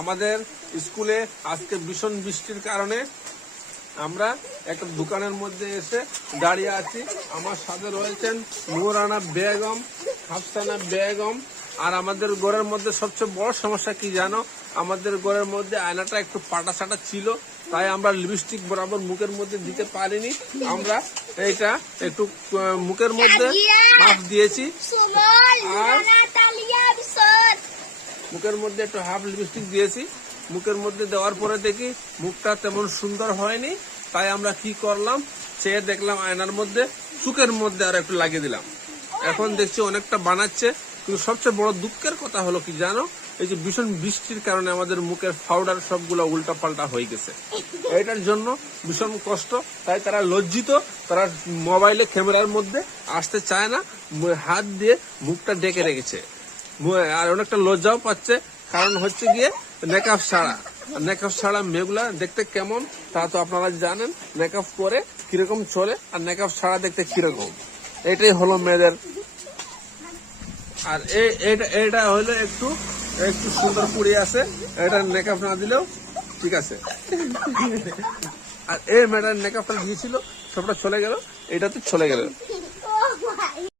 আমাদের স্কুলে আজকে ভীষণ বৃষ্টির কারণে আমরা একটা দোকানের মধ্যে এসে দাঁড়িয়ে আছি। আমার সাথে রয়েছেন নুরানা বেগম, হাফসানা বেগম। আর আমাদের ঘরের মধ্যে সবচেয়ে বড় সমস্যা কি জানো, আমাদের ঘরের মধ্যে আয়নাটা একটু পাটা সাটা ছিল, তাই আমরা লিপস্টিক বরাবর মুখের মধ্যে দিতে পারিনি। আমরা এটা একটু মুখের মধ্যে হাফ দিয়েছি আর মুখের মধ্যে একটু হাফ লিপস্টিক দিয়েছি। মুখের মধ্যে দেওয়ার পরে দেখি মুখটা তেমন সুন্দর হয়নি, তাই আমরা কি করলাম, চেয়ে দেখলাম আয়নার মধ্যে, চোখের মধ্যে আর একটু লাগিয়ে দিলাম। এখন দেখছি অনেকটা বানাচ্ছে, কিন্তু সবচেয়ে বড় দুঃখের কথা হলো কি জানো, এই যে ভীষণ বৃষ্টির কারণে আমাদের মুখের পাউডার সবগুলো উল্টা পাল্টা হয়ে গেছে। এটার জন্য ভীষণ কষ্ট, তাই তারা লজ্জিত, তারা মোবাইলে ক্যামেরার মধ্যে আসতে চায় না, হাত দিয়ে মুখটা ডেকে রেখেছে। আর অনেকটা লজ্জাও পাচ্ছে, কারণ হচ্ছে গিয়ে মেকআপ ছাড়া। মেকআপ ছাড়া মেয়েগুলা দেখতে কেমন তা তো আপনারা জানেন, মেকআপ করে কিরকম চলে আর মেকআপ ছাড়া দেখতে কিরকম, এটাই হলো মেয়েদের। আর এটা হলো একটু একটু সুন্দর পুড়ে আছে, এটা মেকআপ না দিলেও ঠিক আছে। আর এই মেয়েটার মেকআপটা দিয়েছিল, সবটা চলে গেল, এটা তো চলে গেল।